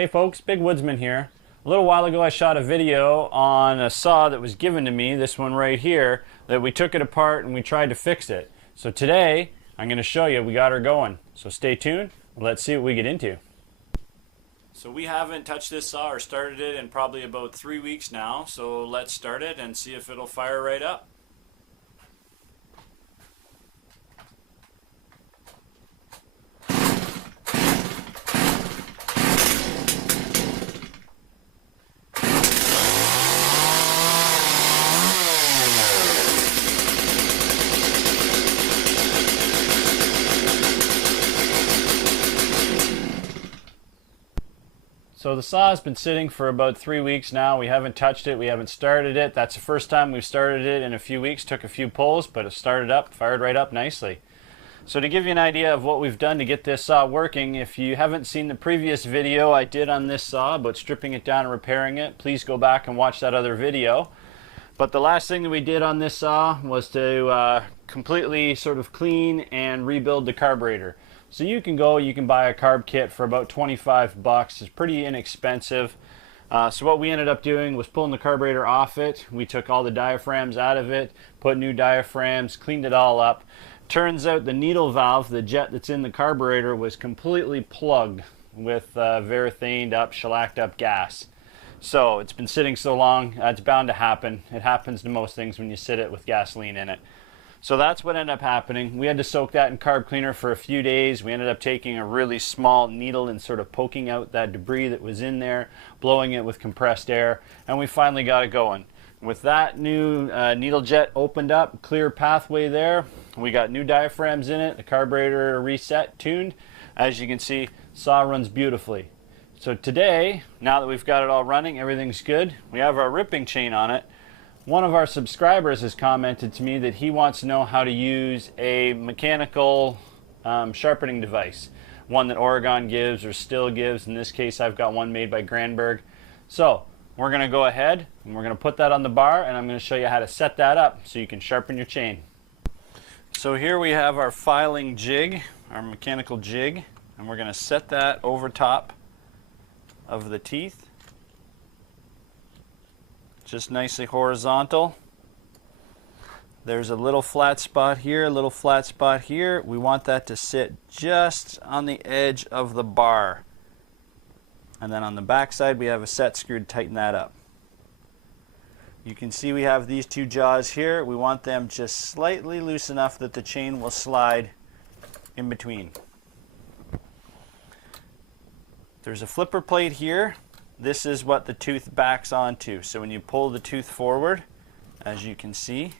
Hey folks, Big Woodsman here. A little while ago I shot a video on a saw that was given to me, this one right here, that we took it apart and we tried to fix it. So today I'm going to show you we got her going. So stay tuned and let's see what we get into. So we haven't touched this saw or started it in probably about 3 weeks now, so let's start it and see if it'll fire right up. So the saw has been sitting for about 3 weeks now. We haven't touched it, we haven't started it. That's the first time we've started it in a few weeks. Took a few pulls, but it started up, fired right up nicely. So to give you an idea of what we've done to get this saw working, if you haven't seen the previous video I did on this saw about stripping it down and repairing it, please go back and watch that other video. But the last thing that we did on this saw was to completely sort of clean and rebuild the carburetor. So you can buy a carb kit for about 25 bucks. It's pretty inexpensive. So what we ended up doing was pulling the carburetor off it. We took all the diaphragms out of it, put new diaphragms, cleaned it all up. Turns out the needle valve, the jet that's in the carburetor, was completely plugged with varathaned up, shellacked up gas. So it's been sitting so long, it's bound to happen. It happens to most things when you sit it with gasoline in it. So that's what ended up happening. We had to soak that in carb cleaner for a few days. We ended up taking a really small needle and sort of poking out that debris that was in there, blowing it with compressed air, and we finally got it going. With that new needle jet opened up, clear pathway there, we got new diaphragms in it, the carburetor reset, tuned. As you can see, saw runs beautifully. So today, now that we've got it all running, everything's good, we have our ripping chain on it. One of our subscribers has commented to me that he wants to know how to use a mechanical sharpening device. One that Oregon gives or Stihl gives. In this case, I've got one made by Granberg. So we're going to go ahead and we're going to put that on the bar, and I'm going to show you how to set that up so you can sharpen your chain. So here we have our filing jig, our mechanical jig, and we're going to set that over top of the teeth. Just nicely horizontal. There's a little flat spot here, a little flat spot here. We want that to sit just on the edge of the bar. And then on the back side we have a set screw to tighten that up. You can see we have these two jaws here. We want them just slightly loose enough that the chain will slide in between. There's a flipper plate here. This is what the tooth backs onto. So when you pull the tooth forward, as you can see,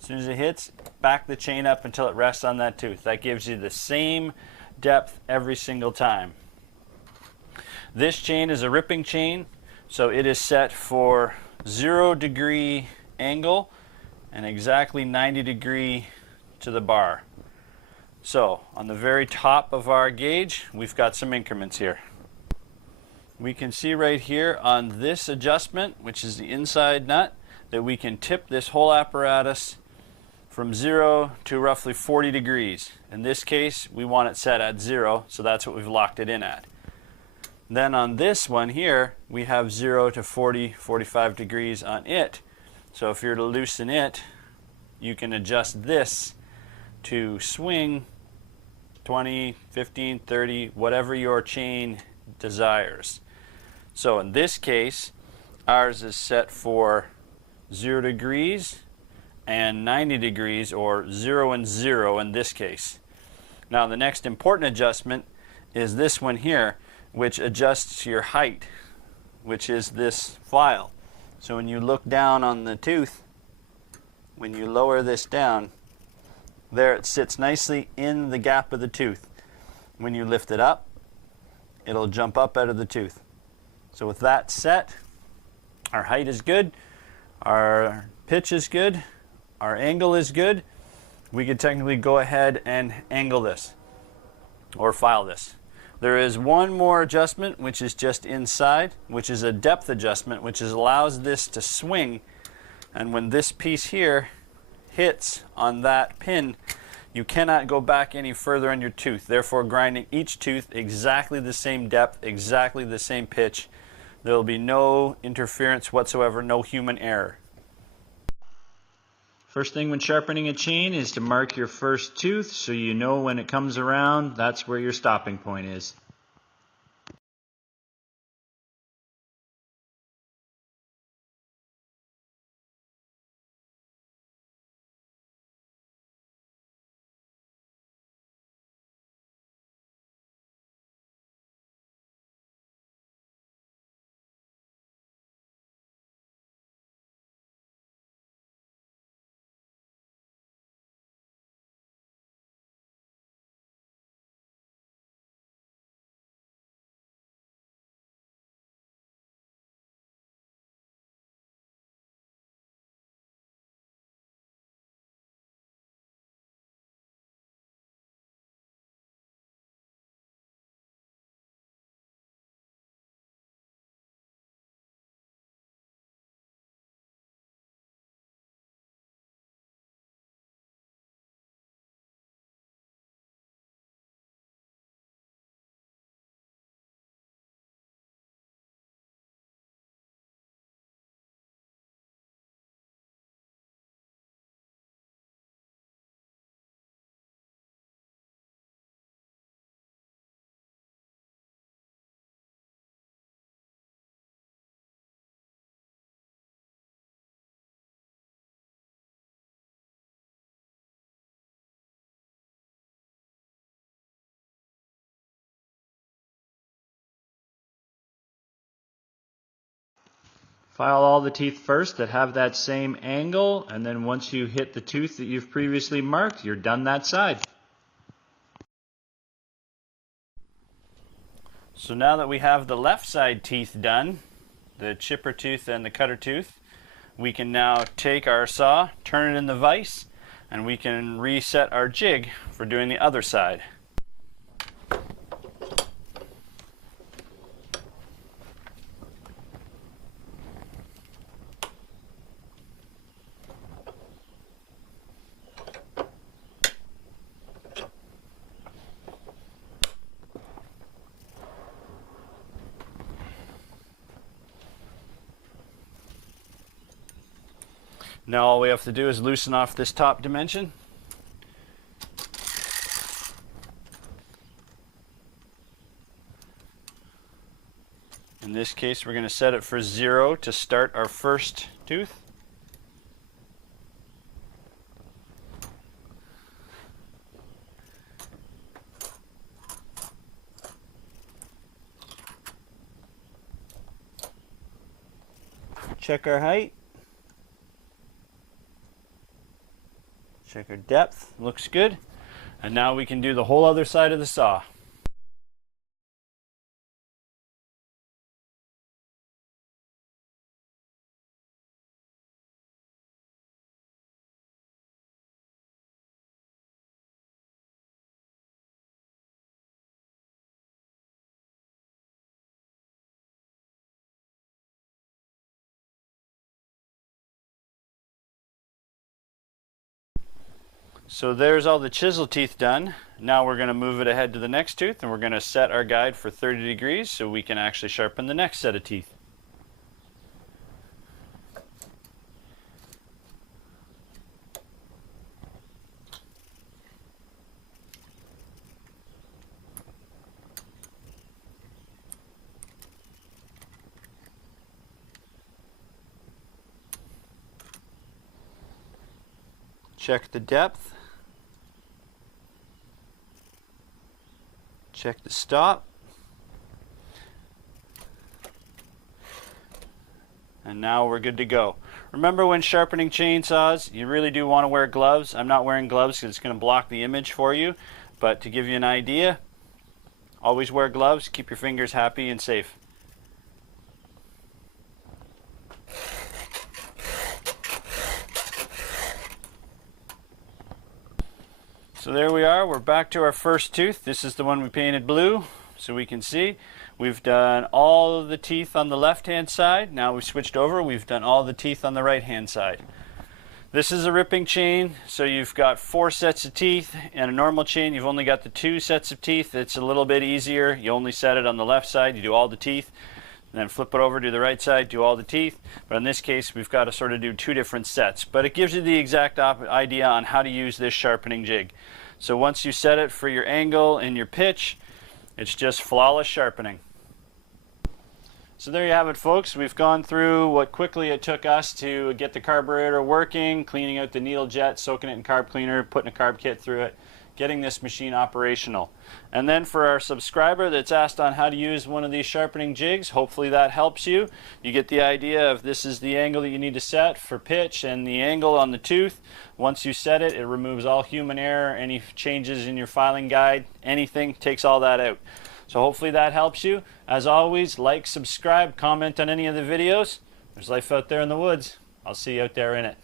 as soon as it hits, back the chain up until it rests on that tooth. That gives you the same depth every single time. This chain is a ripping chain, so it is set for 0-degree angle and exactly 90-degree to the bar. So on the very top of our gauge, we've got some increments here. We can see right here on this adjustment, which is the inside nut, that we can tip this whole apparatus from 0 to roughly 40 degrees. In this case, we want it set at 0, so that's what we've locked it in at. Then on this one here, we have 0 to 40, 45 degrees on it. So if you're to loosen it, you can adjust this to swing 20, 15, 30, whatever your chain desires. So in this case, ours is set for 0 degrees and 90 degrees, or 0 and 0 in this case. Now the next important adjustment is this one here, which adjusts your height, which is this file. So when you look down on the tooth, when you lower this down, there it sits nicely in the gap of the tooth. When you lift it up, it'll jump up out of the tooth. So with that set, our height is good, our pitch is good, our angle is good. We could technically go ahead and angle this or file this. There is one more adjustment, which is just inside, which is a depth adjustment, which allows this to swing, and when this piece here hits on that pin, you cannot go back any further on your tooth. Therefore, grinding each tooth exactly the same depth, exactly the same pitch. There will be no interference whatsoever, no human error. First thing when sharpening a chain is to mark your first tooth so you know when it comes around, that's where your stopping point is. File all the teeth first that have that same angle, and then once you hit the tooth that you've previously marked, you're done that side. So now that we have the left side teeth done, the chipper tooth and the cutter tooth, we can now take our saw, turn it in the vise, and we can reset our jig for doing the other side. Now all we have to do is loosen off this top dimension. In this case, we're going to set it for 0 to start our first tooth. Check our height. Check our depth, looks good. And now we can do the whole other side of the saw. So there's all the chisel teeth done. Now we're going to move it ahead to the next tooth, and we're going to set our guide for 30 degrees so we can actually sharpen the next set of teeth. Check the depth. Check the stop. And now we're good to go. Remember, when sharpening chainsaws, you really do want to wear gloves. I'm not wearing gloves because it's going to block the image for you. But to give you an idea, always wear gloves. Keep your fingers happy and safe. So there we are, we're back to our first tooth. This is the one we painted blue, so we can see. We've done all of the teeth on the left-hand side. Now we've switched over, we've done all the teeth on the right-hand side. This is a ripping chain, so you've got 4 sets of teeth, and a normal chain you've only got the 2 sets of teeth. It's a little bit easier. You only set it on the left side, you do all the teeth, and then flip it over to the right side, do all the teeth. But in this case, we've got to sort of do 2 different sets. But it gives you the exact idea on how to use this sharpening jig. So once you set it for your angle and your pitch, it's just flawless sharpening. So there you have it, folks. We've gone through what quickly it took us to get the carburetor working, cleaning out the needle jet, soaking it in carb cleaner, putting a carb kit through it, getting this machine operational. And then for our subscriber that's asked on how to use one of these sharpening jigs, hopefully that helps you. You get the idea of this is the angle that you need to set for pitch and the angle on the tooth. Once you set it, it removes all human error, any changes in your filing guide, anything, takes all that out. So hopefully that helps you. As always, like, subscribe, comment on any of the videos. There's life out there in the woods. I'll see you out there in it.